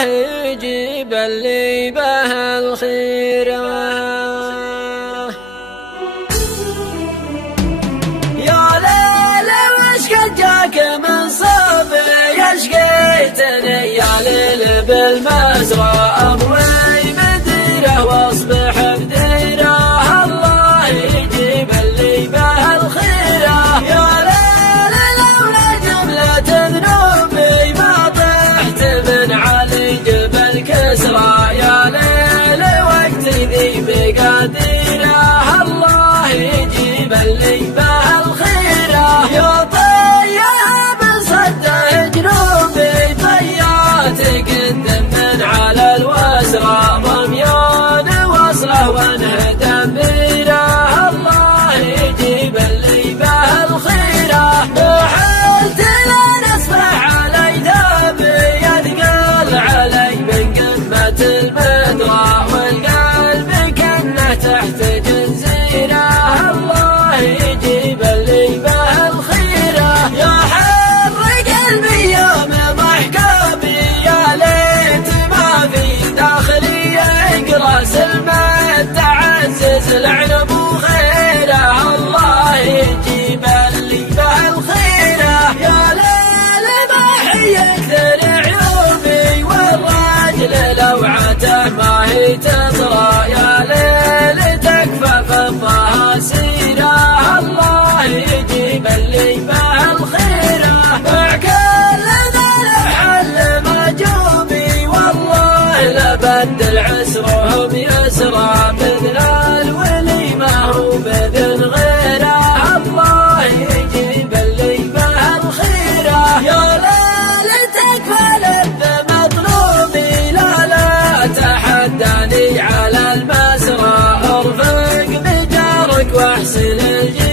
الله يجيب اللي به الخير. يا ليل وش قد جاك من صبي اشقيتني يا ليل بالمزرعة أضوي مديره واصبح بديره الله يجيب اللي به الخير. يا ليل لولا جملة ذنوبي ما طحت من علي جبل كسرى يا ليل وقت ذي بقديره الله يجيب اللي به الخير. يا طيب صده جنوبي طيات قدم من على الوسرى ضميان وصله وانهدم بيره الله يجيب اللي به الخير. حلت لا نصبح علي ذابي يثقل علي من قمة المدرى والقلب كنه تحت جنزيره الله يجيب اللي به الخير. يا حر قلبي يوم ضحكابي يا ليت ما في داخلي يقرا سلمة تعزز العنب وخيره الله يجيب اللي به الخير. يا ليل ضحي اكثر عيوبي والراجل لوعته ما هي تطرى يا ليل تكفى فضها سيره الله يجيب اللي به الخير. كل ذا حل مجوبي والله لبدل عسرهم يسرى بذل الولي ما هو بذل غيره الله يجيب اللي به الخير. يا ليل تكفى لب مطلوبي لا تحداني على المسرى ارفق بجارك واحسن الجيل